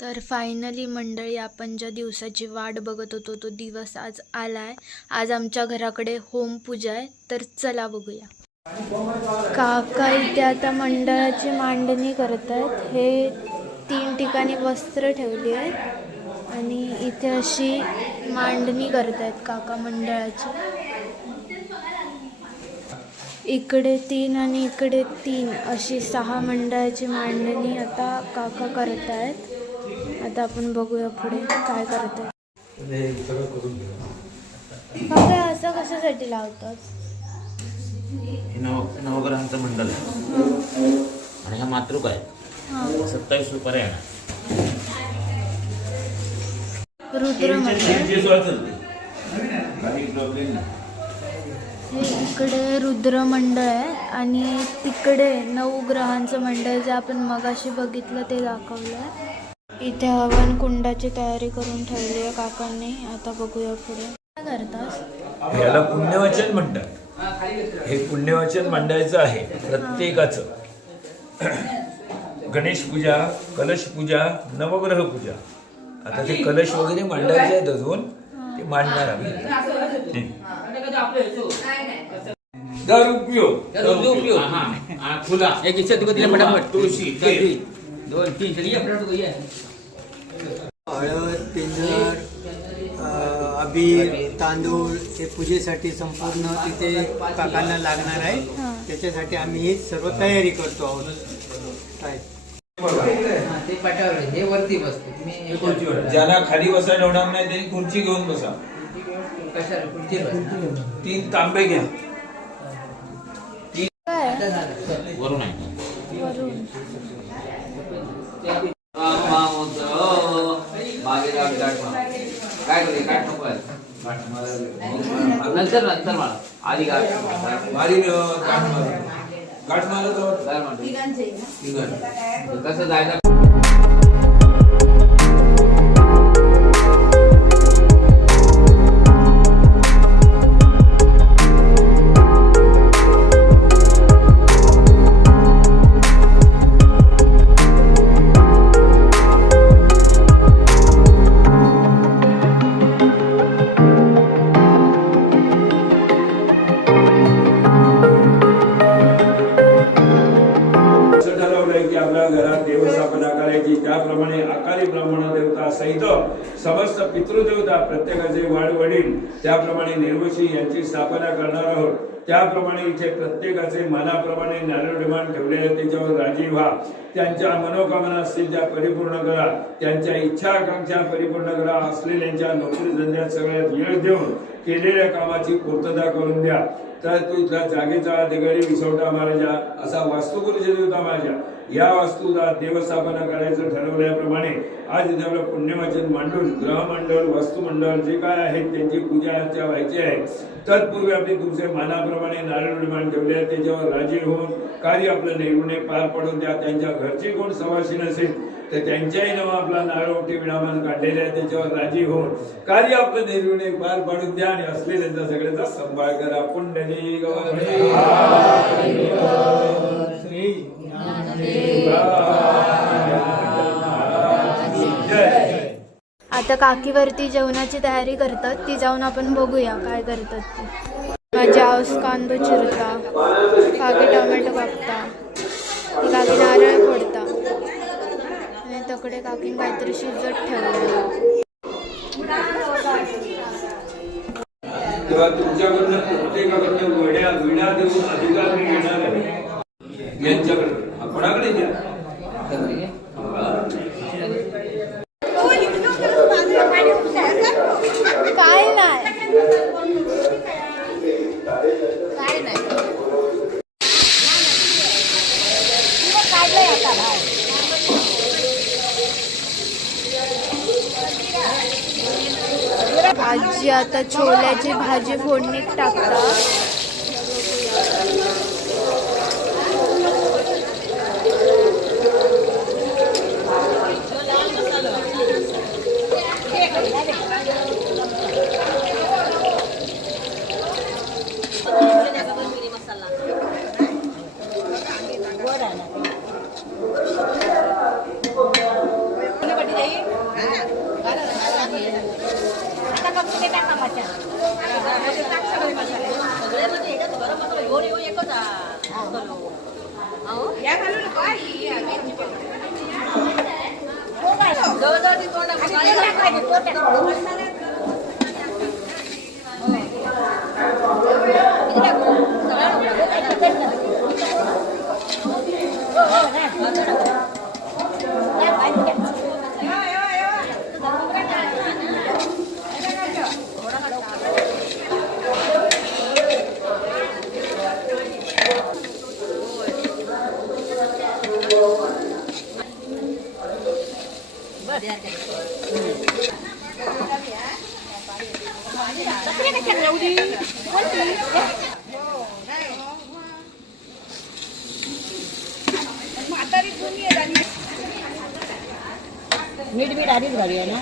तर फायनली मंडळी, आपण ज्या दिवसाची वाट बघत होतो तो दिवस आज आलाय. आज आमच्या घराकडे होम पूजा आहे, तर चला बघूया. काका इथे आता मंडळाची मांडणी करत आहेत. हे 3 ठिकाणी वस्त्र ठेवली आहेत आणि इथे अशी मांडणी करत आहेत काका मंडळाची. इकडे 3 आणि इकडे 3 अशी 6 मंडळाची मांडणी आता काका करत आहेत. आता आपण बघूया पुढे काय करत आहेत. काका असं कशासाठी लावतात? नवग्रहांचं मंडळ आहे आणि हा मातृक आहे. 27 सुपाऱ्या येणार. रुद्र मंडळ. हे इकडे रुद्र मंडळ आहे आणि तिकडे 9 ग्रहांचं मंडळ जे आपण मगाशी बघितलं ते दाखवलं आहे. इथे हवन कुंडाची तयारी करून ठेवली आहे काकांनी. आता बघूया पुढे काय करतात. याला पुण्यवाचन म्हणतात. हे पुण्यवाचन मांडायचं आहे प्रत्येकाचं. गणेश पूजा, कलश पूजा, नवग्रह पूजा. आता ते कलश वगैरे मांडायचे आहेत अजून, ते मांडणार आम्ही. फुला एक इच्छा तिकडे पटापट तुळशी 2 3 हळद, पिंजर, अबीर, तांदूळ हे पूजेसाठी संपूर्ण तिथे काकांना लागणार आहे. त्याच्यासाठी आम्ही ही सर्व तयारी करतो आहोत. काय ते पाटावर हे वरती बसतो. ज्याला खाली बसायला होणार नाही त्यांनी खुर्ची घेऊन बसा. कशाला खुर्ची बस. 3 तांबे घ्या. वरून आहे. वरून काय करू काट नको नंतर मला आधी गाठ मारत कसं जायचं. त्याप्रमाणे अकाली ब्राह्मण देवता सहित समस्त पितृदेवता प्रत्येकाचे वाडवडील त्याप्रमाणे निर्वशी यांची स्थापना करणार आहोत. त्याप्रमाणे इथे प्रत्येकाचे मनाप्रमाणे ज्ञानोडिमान ठेवलेले त्याच्यावर राजी व्हा. त्यांच्या मनोकामना असतील त्या परिपूर्ण करा. त्यांच्या इच्छा आकांक्षा परिपूर्ण करा. असलेल्यांच्या नोकरी धंद्यात सगळ्यात यश देऊन केलेल्या कामाची पूर्तता करून द्या. तर तू त्या जागेचा अधिकारी विसवटा महाराजा असा वास्तुपुरुष देवता माझ्या या वास्तूचा देवस्थापना करायचं ठरवल्याप्रमाणे आज त्याला पुण्यवाचन मांडून ग्रहमंडळ वस्तुमंडळ जे काय आहेत त्यांची पूजा अर्चा व्हायची आहे. तत्पूर्वी आपले तुमचे मानाप्रमाणे नारळ निर्माण ठेवले आहे. त्याच्यावर राजी होऊन कार्य आपलं निर्गुणे पार पडून द्या. त्यांच्या घरची कोण सवाशीन असेल तर त्यांच्याही नाव आपला नारळवटी विणामान काढलेले आहे. त्याच्यावर राजी होऊन कार्य आपलं निर्गुणे पार पाडून द्या आणि असलेल्यांचा सगळ्याचा सांभाळ करा. पुंडली आता काकीवरती जेवणाची तयारी करतात. ती जाऊन आपण बघूया काय करतात ते. माझी आऊस कांदो चिरता, काकी टोमॅटो कापता, ती काकी नारळ फोडता आणि तकडे काकीन काहीतरी शिजत ठेवलं. तेव्हा तुमच्याकडनं प्रत्येकाकडनं विडा देऊन अधिकार मी घेणार आहे. यांच्याकडे कोणाकडे द्या. काय नाही आजी आता छोल्याची भाजी फोडणीत टाकतात. मीठ बीठ आधीच घालूया ना.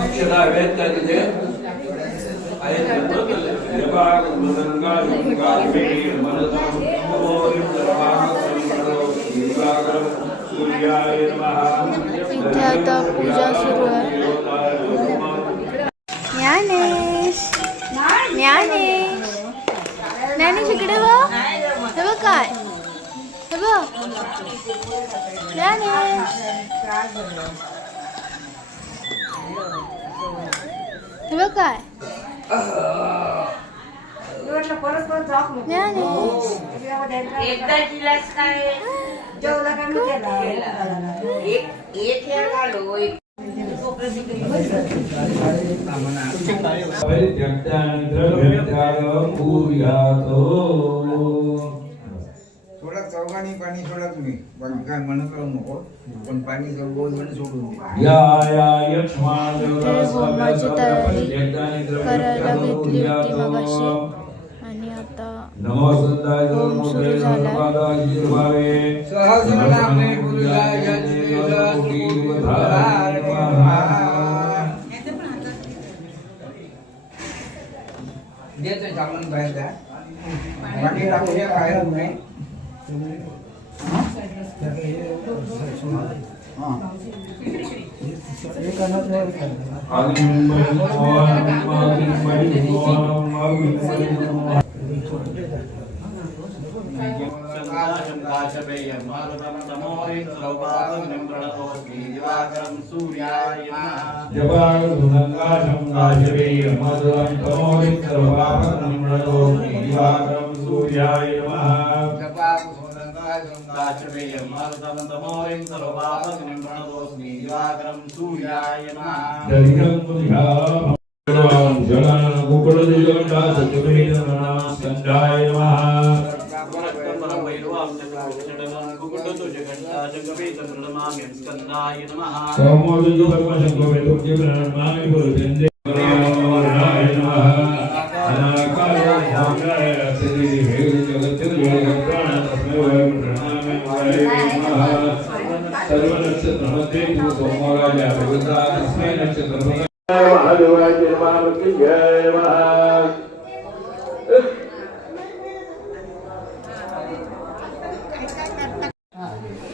अक्षरा हव्यात का तिथे आहेत इथे आता पूजा सुरू आहे. ज्ञानेश ज्ञानेश ज्ञानेश इकडे बघ. हे बघ काय, हे बघ ज्ञानेश, हे बघ काय ज्ञानेश. एकदा जिलास काय जेवला काय एक हे घालो एक थोडा चौघानी पाणी सोडा तुम्ही, बाकी काय म्हणत राहू नको, पण पाणी बोलवून सोडून द्या. इथे होमाची तयारी करायला घेतली होती मगाशी आणि आता होम सुरू झालाय. सहस्रनामे गुरुला देतोय चांगलं बाहेर द्या. बाकी टाकूया बाहेर नाही.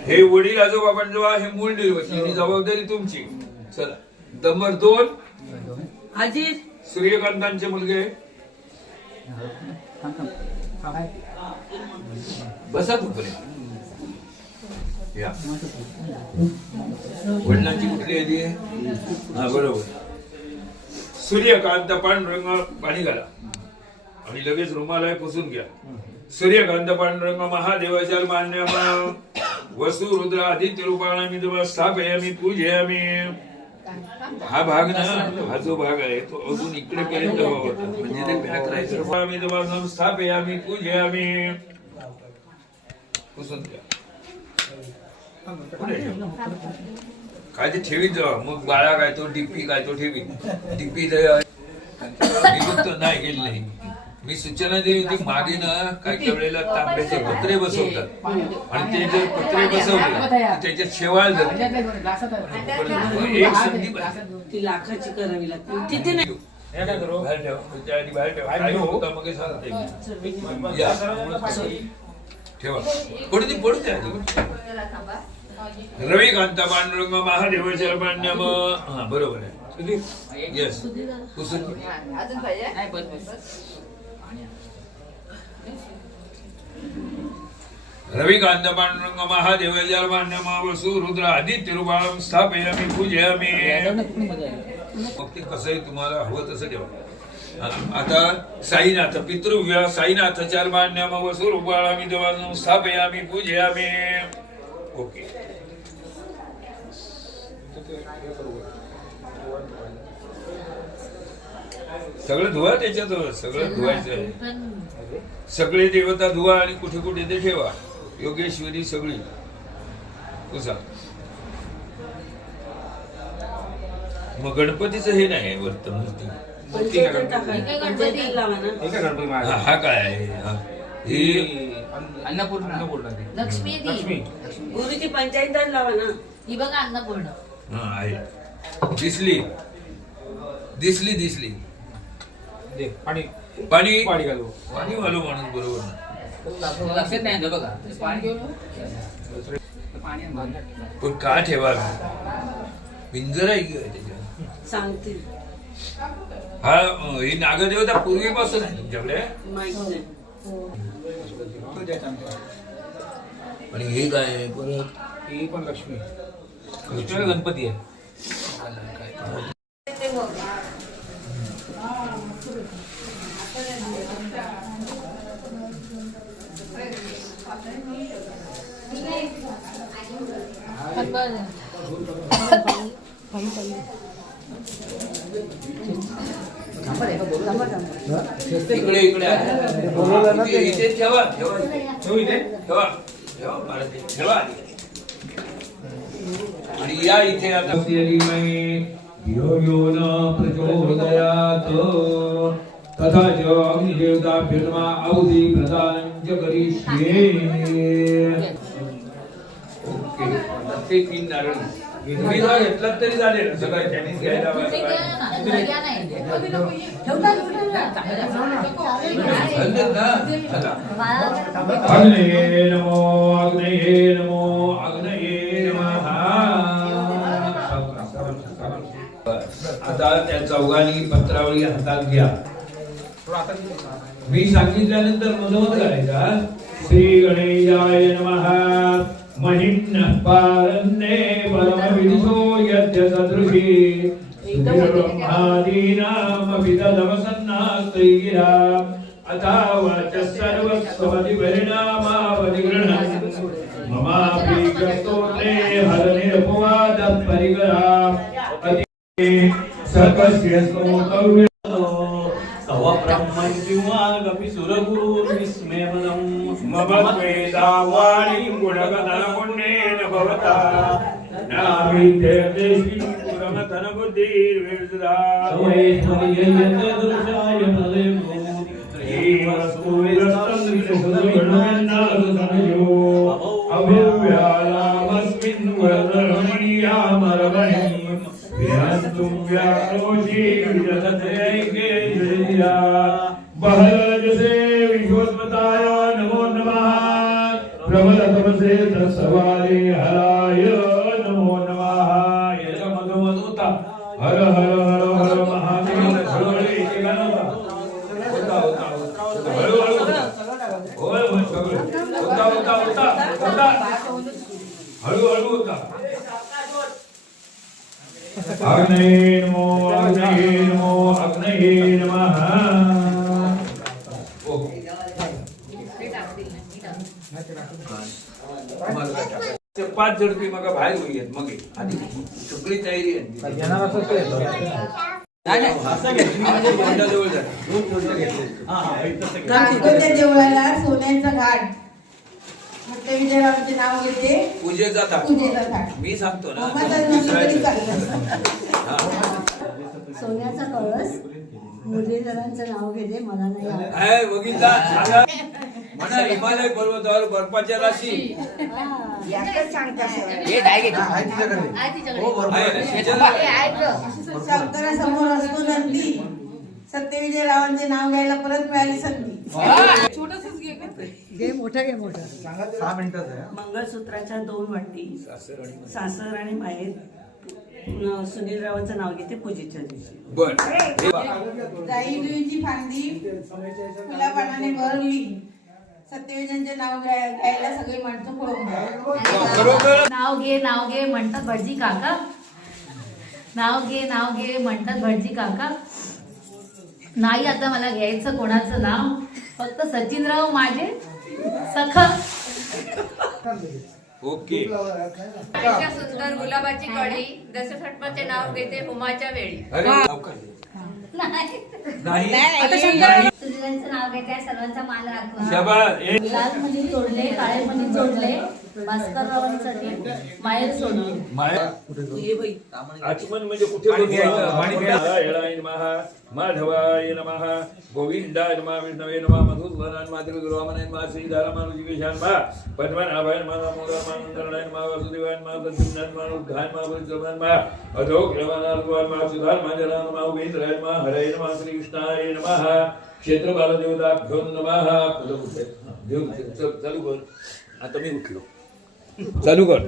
हे वडील आजोबाबांजवळ हे मूळ निर्वचन ही जबाबदारी तुमची. चला नंबर 2 अजित सूर्यकांतांचे मुलगे बसा तोपर्यंत. या वडिलांची कुठली आहे? हा बरोबर. सूर्यकांत पांडुरंग पाणी घाला आणि लगेच रुमाला पुसून घ्या. सूर्यकांत पांडुरंग महादेवाच्या मान्य वसु रुद्र आदित्य रूपाणामी तुला स्थापयामी पूजयामी. हा भाग ना, हा जो भाग आहे तो अजून इकडे पर्यंत हवा होता, म्हणजे ते पॅक राहायचं. आम्ही तुम्हाला स्थापयामी पूजयामी पुसून घ्या. काय ते ठेवीत जावा. मग बाळा काय तो डिप्पी काय तो ठेवी डिप्पी नाही गेली नाही. मी सूचना दिली होती मागे ना, काही वेळेला तांब्याचे पत्रे बसवतात आणि ते जर पत्रे बसवले त्याच्यात शेवाळ जाते. एक संधी ती लाखाची करावी लागते तिथे नाही. बाहेर ठेव. त्याच्या आधी बाहेर ठेव. काय होतं मग हे सांगते मी. या. ठेवा. पडू दे, पडू द्या. रविकांत पांडुरंग महादेव शरमान्यम. हा बरोबर आहे. येस. अजून पाहिजे नाही बस रविकांत पांडुरंग महादेव जलमान्यम वसु रुद्र आदित्य रूपाम स्थापयामि पूजयामि. मग ते कसंही तुम्हाला हवं तसं ठेवा. आता साईनाथ पितृव्य साईनाथ चर्मान्यम वसु रूपामी देवानं स्थापयामि पूजयामि. ओके. सगळं धुवा त्याच्यात. सगळं धुवायचं आहे. सगळे देवता धुवा आणि कुठे कुठे ते ठेवा. योगेश्वरी सगळी तू सांग. मग गणपतीचं हे नाही वर्त मूर्ती. हा काय आहे? ही अन्नपूर्णा लक्ष्मी ती गुरुची पंचायत लावा ना. ही बघा अन्नपूर्ण. हा आहे. दिसली दिसली दिसली. पाणी पाणी पाणी घालू. पाणी घालू माणूस बरोबर ना. लक्षात नाही येतं बघा पाणी घेऊन पाणी पण का ठेवा? पिंजर आहे की त्याच्यात? सांगतील हा ही नागदेवता पूर्वीपासून आहे तुमच्याकडे. माहित नाही. आणि हे काय आहे परत? ही पण लक्ष्मी. लक्ष्मी गणपती आहे. इकडे इकडे इथे ठेवा. ठेवा इथे. ठेवा ठेवा भारती ठेवा. आणि या इथे आता यो यो न प्रचोदयात् तथा च अग्निदेवताभ्यर्मा आहुती प्रदानं च करिष्ये. ओके. ते 3 नारळ तुम्ही जर घेतलात तरी चालेल. सगळं त्यांनीच घ्यायला अग्नये नमो अग्नये नमो अग्नये नमः. आता त्या चौघांनी पत्रावळी हातात घ्या. मी सांगितल्यानंतर मधोमध करायचा. श्री गणेशाय नमः. महिन्नः पारन्ने परमविदुषो यद्य सदृशी ब्रह्मादीनामपि तदवसन्नास्त्वयिरा. अथा वाचः सर्वस्वपदि परिणामावधिगृह्णन् ममापि स्तोत्रे हरनिरपवादः परिकरा. अति सकस्य स्तोत्रव्य तव ब्रह्मण्युवागपि सुरगुरुर्विस्मयपदम् ममत्वेदावाणीं गुणगणपुण्येन भवता नाविद्येष्टि गुणमतनबुद्धिर्विर्जुदा. समयेश्वरीययन्तदृशाय तदेवो श्रीवस्तुविरस्तन्द्रिसुदगणमेन्नादसनयो अभिव्यालामस्मिन् वरदरमणीयामरमणि विहन्तु व्याक्रोशे विदधतैके जया. बहरजसे विश्वस्मताय नमो नमः. प्रबलतमसे तत्सवारे हराय नमो नमः. यजमधुमधुता हर हर हर हर महादेव. हळूहळू इथे गाणं होता होता होता हळूहळू होय होय सगळं होता होता होता होता हळूहळू होता. अग्नये नमो अग्नये नमो अग्नये नमः. ते 5 झडपी मग बाहेर होईल. मग आधी सगळी तयारी आहे. गणपती देवळाला सोन्याचा घाट म्हटलं विजयरावांचे नाव घेते. पूजेचा थाट. पूजेचा थाट. मी सांगतो ना. सोन्याचा कळस मुरलीधरांचं नाव घेते. मला नाही आवडत. काय बघितला सांगा म्हणा. हिमालय पर्वतावर बर्फाच्या राशी यातच सांगता हे डाय घेतो शंकरासमोर असतो नंदी सत्यविजय रावांचे नाव घ्यायला परत मिळाली संधी. छोटसच घे का ते? घे मोठं घे मोठं. 6 मिनिटाचं आहे. मंगळसूत्राच्या 2 वाटी सासर आणि माहेर सुनील रावांचं नाव घेते पूजेच्या दिवशी. जाई जुईची फांदी फुलापानाने भरली. सत्यविजयांचे नाव घ्यायला सगळी माणसं पळून गेली. नाव घे म्हणतात भटजी काका. नाव घे म्हणतात भटजी काका. नाही आता मला घ्यायचं कोणाचं नाव, फक्त सचिनराव माझे सखा. ओके. सुंदर गुलाबाची कळी दशसटपाचे नाव घेते हुमाच्या वेळी. सुनीलांचं नाव घेते सर्वांचा मान राखवा. शाबास. लाल मणी तोडले, काळे मणी जोडले, भास्कररावांसाठी माहेर सोडले. आचमन म्हणजे कुठे नारायणाय नमः, माधवाय नमः, गोविंदाय नमः, विष्णवे नमः, मधुसूदनाय नमः, त्रिविक्रमाय नमः, श्रीधराय ऋषिकेशाय नमः, पद्मनाभाय नमः, दामोदराय नमः, वासुदेवाय नमः, दक्षिणाय नमः, उद्धाय नमः, परिश्रमाय नमः, अधोक्षरमाय नमः, सुधारमाय नमः, उपेंद्राय नमः, हरये नमः, श्रीकृष्णाय नमः, क्षेत्रपालदेवताभ्यो नमः. चालू कर. आता मी उठलो. चालू कर.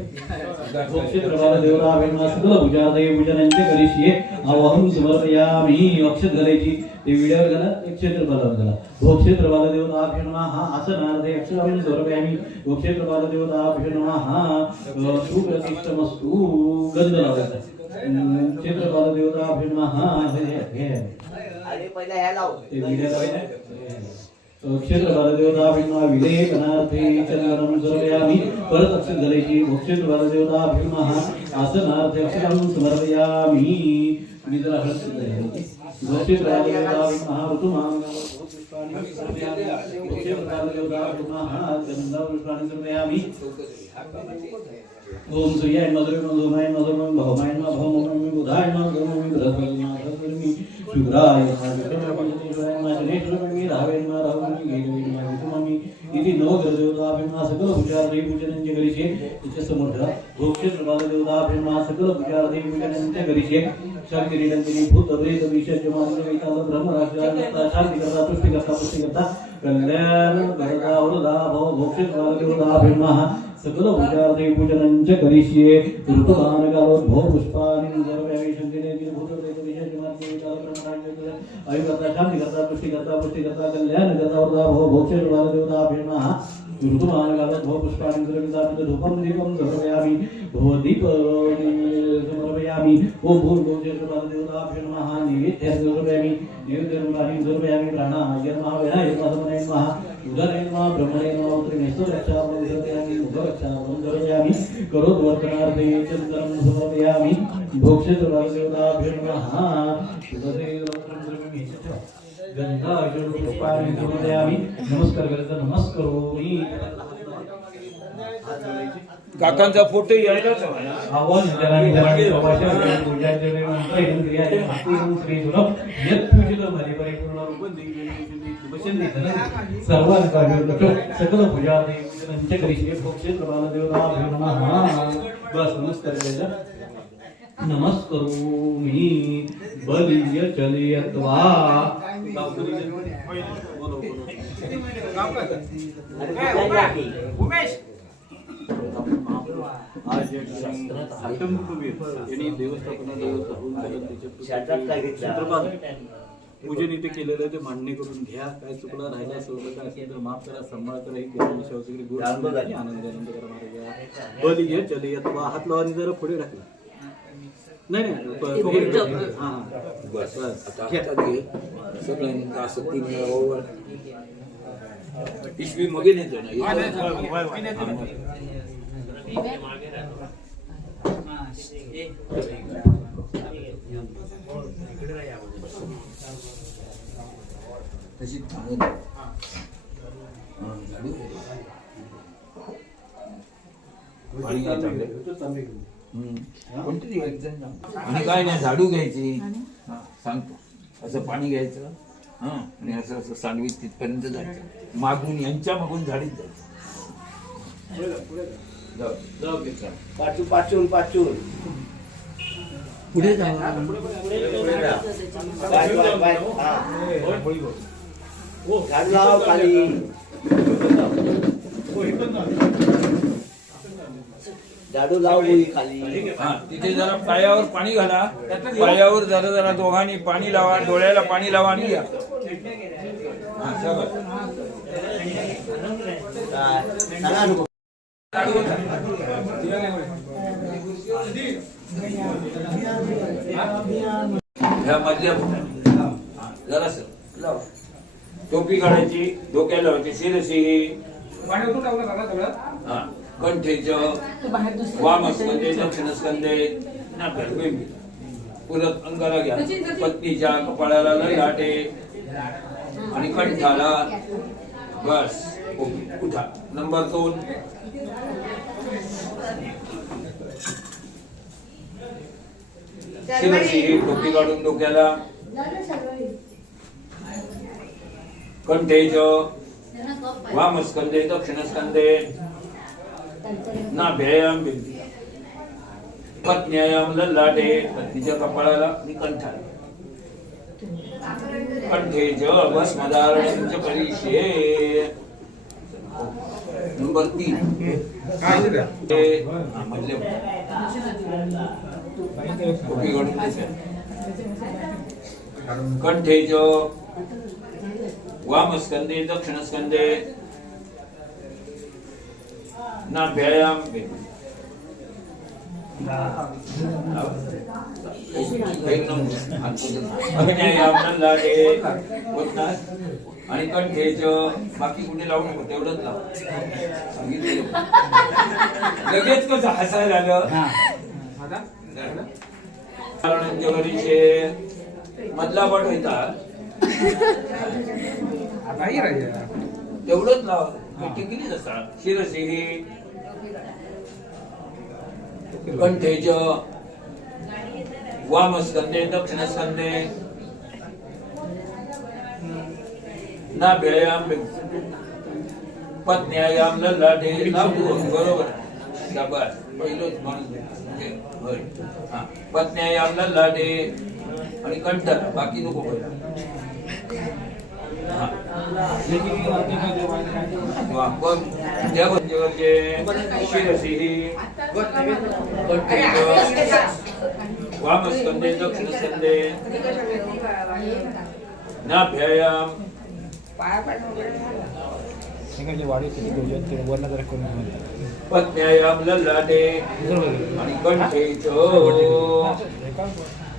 पूजनांचे करिष्ये आवाहन समर्पयामि. अक्षत घालायची ते विड्यावर घाला, एक क्षेत्रपालावर घाला. क्षेत्रपाल देवताभ्यो नमः. आसनार्थे अक्षरांनी समर्पयामि. क्षेत्रपाल देवताभ्यो नमः. सुप्रतिष्ठमस्तु. गंध लावायचा. क्षेत्रपाल देवताभ्यो नमः. अरे पहिला ह्या लाव. ते विड्यावर क्षेत्रपालदेवताभिर्मा विलेखनार्थे चंदनं समर्पयामि. परत अक्षत घालायची. क्षेत्रपालदेवताभिर्मा आसनार्थे अक्षरां समर्पयामि. मी जरा हळद घालायची. क्षेत्रपालदेवताभिर्मा ऋतुमान् क्षेत्रपालदेवताभिर्मा चंदनं पुष्पाणि समर्पयामि. ओम सूर्याय नमः, धूमाय नमः, भौमाय नमः, भौमोमि बुधाय नमः, गोमोमि बृहस्पति नमः, बृहस्पति शुक्राय नमः, जनेश्वरमि रावे नमः, राहुमि गेलवे नमः, विष्णुमि इति नवग्रहदेवताभिर्मा सकल पूजार्थे पूजनंचे करिष्ये. त्याच्या समोर ठेवा. क्षेत्रपालदेवताभिर्मा सकल पूजार्थे पूजनंचे करिष्ये. शांतिरीडंतिनी भूत प्रेत विषय जमानवेता ब्रह्म राजा शांति करता तुष्टि करता पुष्टि करता कल्याण करता वरदा भव. क्षेत्रपालदेवताभिर्मा सकल पूजार्थे पूजनंच करिष्ये. ऋतुमान कालोद्भव पुष्पाणि सर्वयामि. शंकरेति भूतप्रेत विषय जमानवेता ब्रह्म राजा आयुर्ता शांति करता पुष्टि करता कल्याण करता वरदा भव. क्षेत्रपालदेवताभिर्मा ऋतुमान कालोद्भव पुष्पाणि सर्वयामि. धूपं दीपं समर्पयामि. भवदीप समर्पयामि. ओम भूर्भुवः क्षेत्रपालदेवताभ्यो नमः. नैवेद्यं समर्पयामि. नैवेद्यं समर्पयामि. प्राणाय नमः, व्यानाय नमः, समनाय नमः, उदराय नमः, ब्रह्मणे नमः, त्रिनेत्ररक्षां समर्पयामि. मुखरक्षां समर्पयामि. करोद्वर्तनार्थे चन्द्रं समर्पयामि. क्षेत्रपालदेवताभ्यो नमः. गंधापुष्पाणि समर्पयामि. नमस्कार करायचा. नमस्कारोमि. काकांचा फोटो यायलाच हवा. आवाज जनानी जनानी प्रभाषा पूजाचे मंत्र इंद्रियाचे हातून श्री सुलभ यत् पूजित भरी परिपूर्ण रूप दिव्य वचन निधन सर्वान कार्य सकल पूजा देवतांचे करिष्ये. क्षेत्रपालदेवताभ्यो नमः. बस नमस्कार करायचा. नमस्कारोमि. बलिय चलयत्वा. उमेश आज यांनी देवस्थापना क्षेत्रपाल पूजन इथे केलेलं आहे ते मान्य करून घ्या. काय चुकलं राहिलं असेल काय असेल तर माफ करा. सांभाळ करा. ही आनंदानंद करा महाराज. बलिय चलयत्वा. हात लावा आणि जरा पुढे टाकला. नाही बस आता हातात घे. सगळ्यांना असं 3 वेळा ओव्हर. पिशवी मगे नेतो ना. तशी थांबून कोणतरी एक जण आणि काय नाही झाडू घ्यायची. सांगतो असं पाणी घ्यायचं. आणि असं असं सांडवीत तिथपर्यंत जायचं. मागून यांच्या मागून झाडीत जायचं. पाचून पुढे जावा. झाडू लाव खाली. हा, तिथे जरा पायावर पाणी घाला, पायावर जरा जरा दोघांनी पाणी लावा, डोळ्याला पाणी लावा आणि या. हा, शाबास. ह्या मधल्या जरा लावा. टोपी काढायची, डोक्याला लावायची, शिरशी हा, कंठेच वामस्कंदे दक्षिणस्कंदे नाकात पुरत अंगाला घ्या, पत्नीच्या कपाळाला ललाटे आणि कंठाला. बस ओके, उठा. नंबर 2. शिरशी टोपी काढून डोक्याला, कंठेच वामस्कंदे दक्षिणस्कंदे नाभ्यायाम बिंदी, पत्न्यायाम ललाटे, पत्नीच्या कपाळाला आणि कंठाला. कंठेच भस्मधारण परिशे. नंबर 3. मधले टोपी काढून कंठेच वामस्कंदे दक्षिणस्कंदे नाभ्यायाम बिंदी. अभिनयाम ललाटे आणि कंठेच. बाकी कुठे लावू नको, तेवढंच लाव. लगेच कसं हसायला लागलं. मधला पाठ होता तेवढंच लाव. टिकली जसा शिरशी कंठेच वामस्कंदे दक्षिणस्कंदे नाभ्यायाम पत्न्यायाम ललाटे. बरोबर, शाबास. पहिलोच माणूस. हा, पत्न्यायाम ललाटे आणि कंठाला. बाकी नको पहिला. शिरशी वामस्कंदे दक्षिणस्कंदे नाभ्यायाम पत्न्यायाम ललाटे आणि कंठेच.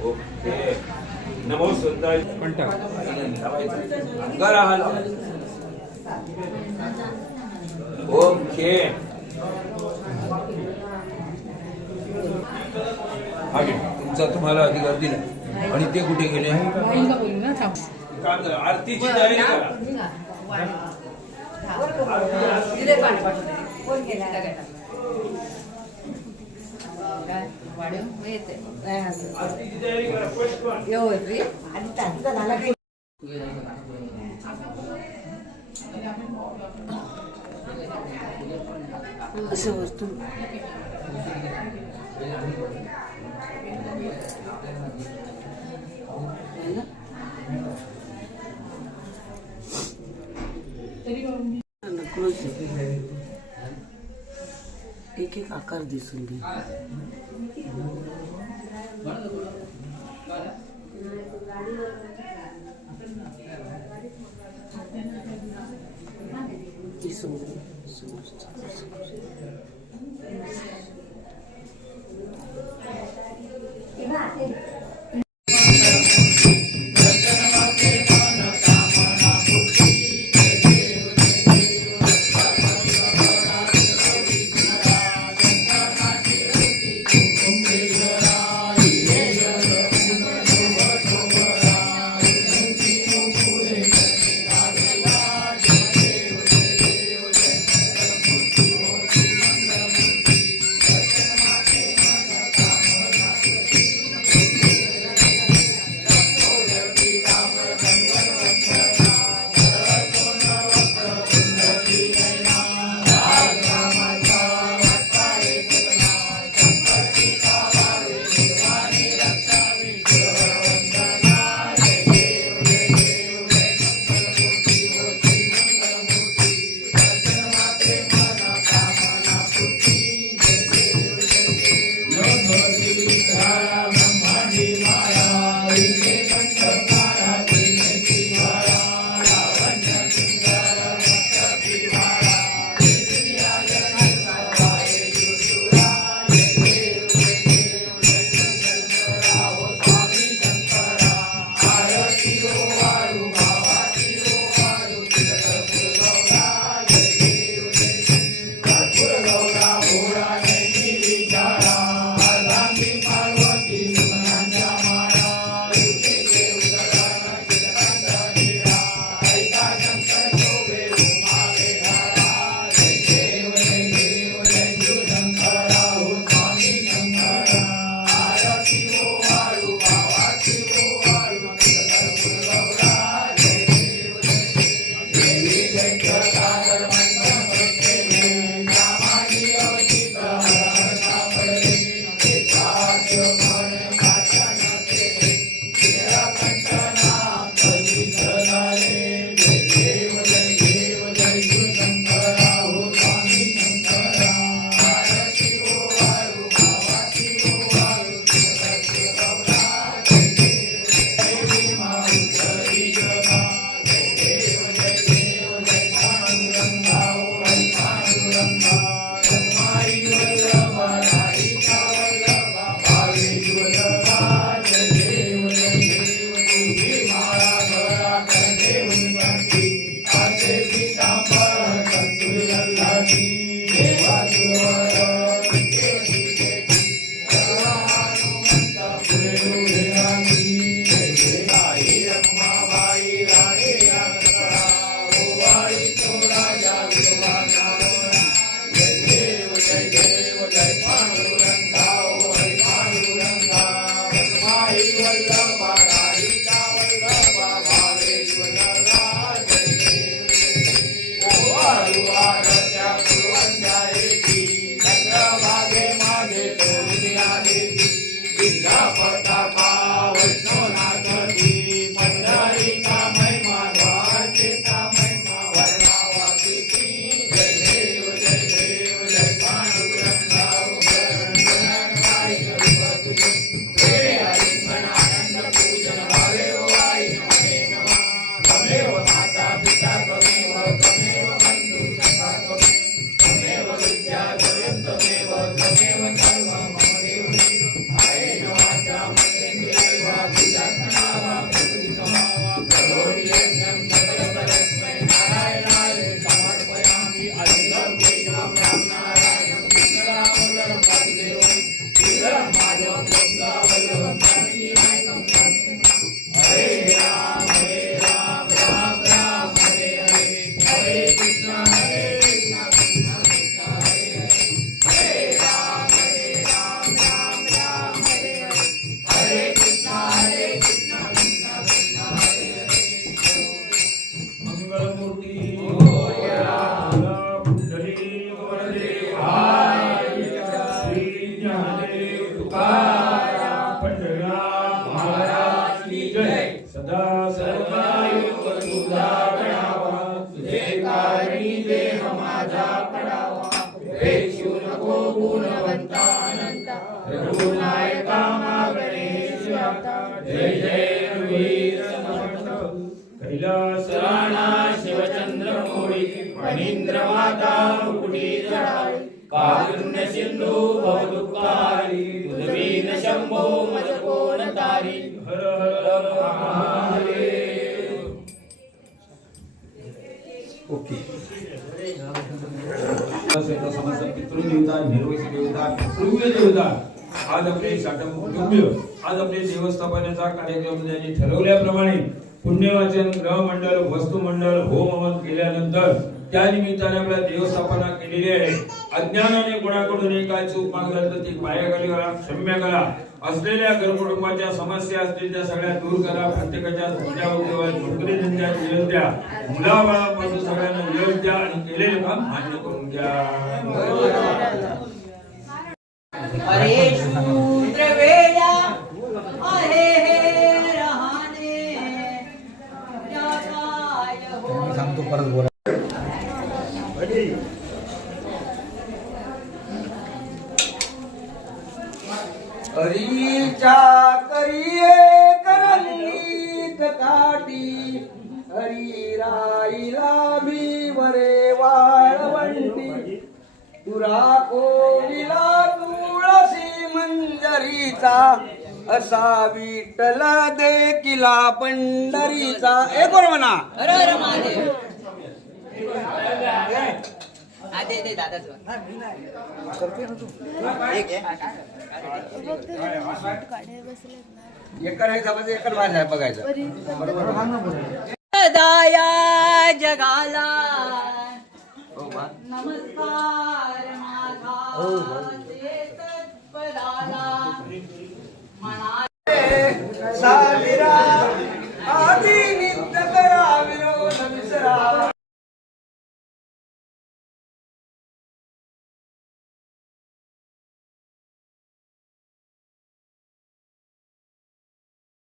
ओके. नमो सुंदर अंगाला हाल. ओके. तुमचा तुम्हाला अधिकार दिला आणि ते कुठे गेले? आरतीची तयारी करा. आरतीची तयारी करा. असं वस्तू एक एक आकार दिसून दे. समस्त पितृदेवता, निर्वशी देवता, पितृव्य देवता, आज आपले कुटुंबीय, आज आपले देवस्थापनाचा कार्यक्रम त्यांनी ठरवल्याप्रमाणे पुण्यवाचन, ग्रहमंडळ, वस्तुमंडळ, होम हवन केल्यानंतर त्या निमित्ताने आपल्या देवस्थापना केलेली आहे. अज्ञानाने कोणाकडून एका चूक मागला तर ती पायाखाली करा, क्षम्य करा. असलेल्या घरकुटुंबाच्या समस्या असतील त्या सगळ्या दूर करा. प्रत्येकाच्या पूजा उद्योगात नोकरी धंद्यात यश द्या, मुलाबाळांपासून सगळ्यांना यश द्या आणि केलेले काम मान्य करून घ्या. अरे शूद्र वेड्या आहे हे रहाणे या काय हो सांगतो परत बोला. हरीच्या करिये करंगीत काठी, हरी राईला मी वरे वाळवंटी, तुरा कोविला तुळशी मंजरीचा, असा विठ्ठल देखिला पंढरीचा. एक वर म्हणा हर हर महादेव. दे दादाच एकच माझा बघायचं. दया जगाला नमस्कार माझा तत्पदाला मना